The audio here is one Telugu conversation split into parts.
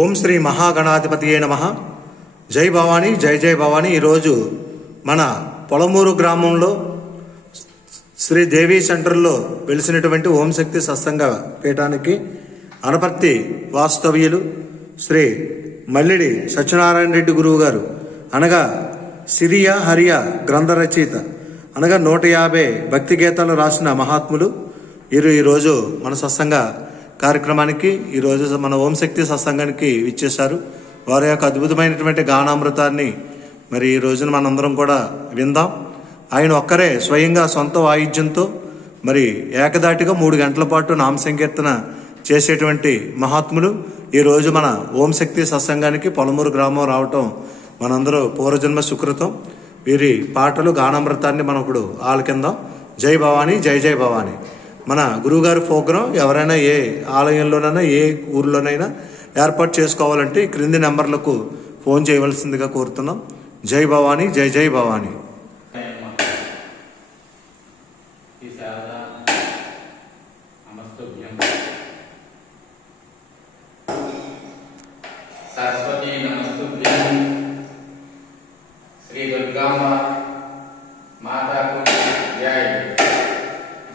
ఓం శ్రీ మహాగణాధిపతియే నమః. జై భవానీ, జై జై భవానీ. ఈరోజు మన పొలమూరు గ్రామంలో శ్రీ దేవీ సెంటర్లో వెలిసినటువంటి ఓం శక్తి సత్సంగ పీఠానికి అనపర్తి వాస్తవ్యులు శ్రీ మల్లిడి సత్యనారాయణ రెడ్డి గురువు గారు అనగా సిరియ హరియ గ్రంథ రచయిత అనగా 150 భక్తి గీతాలు రాసిన మహాత్ములు ఈరోజు మన సత్సంగ కార్యక్రమానికి ఈరోజు మన ఓం శక్తి సత్సంగానికి ఇచ్చేశారు. వారి యొక్క అద్భుతమైనటువంటి గానామృతాన్ని మరి ఈ రోజున మనందరం కూడా విందాం. ఆయన ఒక్కరే స్వయంగా సొంత వాయిద్యంతో మరి ఏకదాటిగా 3 గంటల పాటు నామ సంకీర్తన చేసేటువంటి మహాత్ములు ఈరోజు మన ఓం శక్తి సత్సంగానికి పొలమూరు గ్రామం రావటం మనందరూ పూర్వజన్మ సుకృతం. వీరి పాటలు గానామృతాన్ని మనం ఇప్పుడు ఆలకిందాం. జై భవానీ, జై జై భవానీ. మన గురువుగారి ప్రోగ్రాం ఎవరైనా ఏ ఆలయంలోనైనా ఏ ఊర్లోనైనా ఏర్పాటు చేసుకోవాలంటే ఈ క్రింది నెంబర్లకు ఫోన్ చేయవలసిందిగా కోరుతున్నాం. జై భవానీ, జై జై భవానీ. సరస్వతి నమస్తుభ్యం. శ్రీ దుర్గాంబ మాతాకు జై.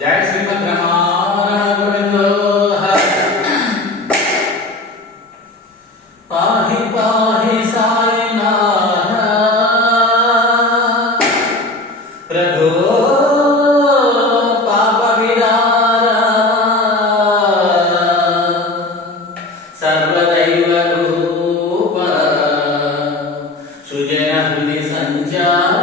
జై శ్రీమద్ రమణ గోవిందో పాహి పాహి సాయినాథ ప్రభో పాప విదార సర్వదైవ రూప సుజన హృది సంచార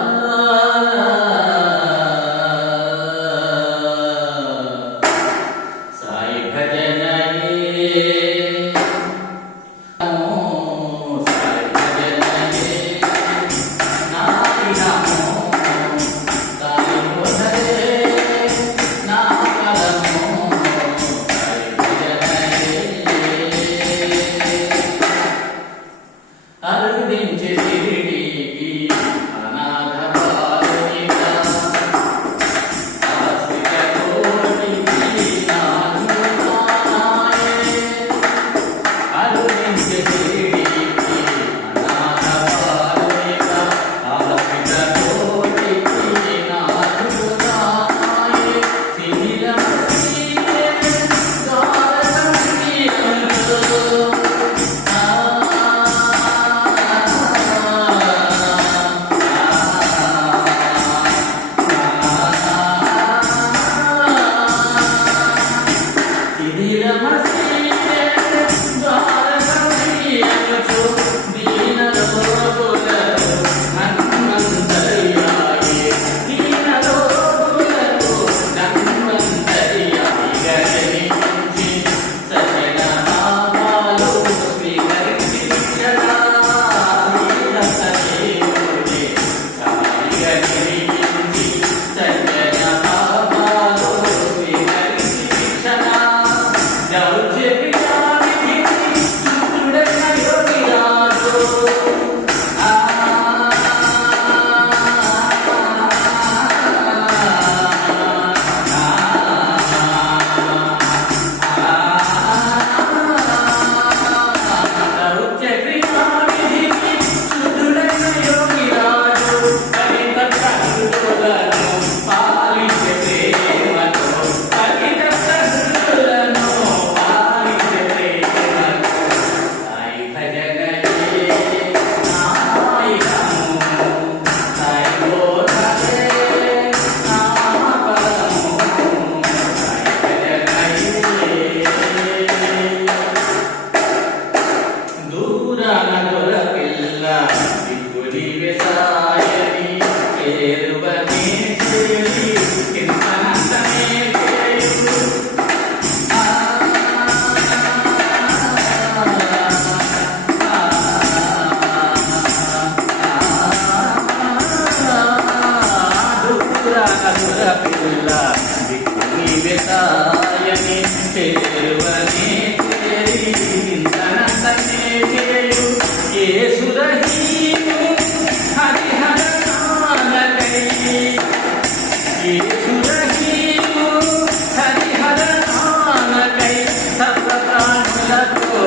హరిహర నామకై సర్వ ప్రాణులతో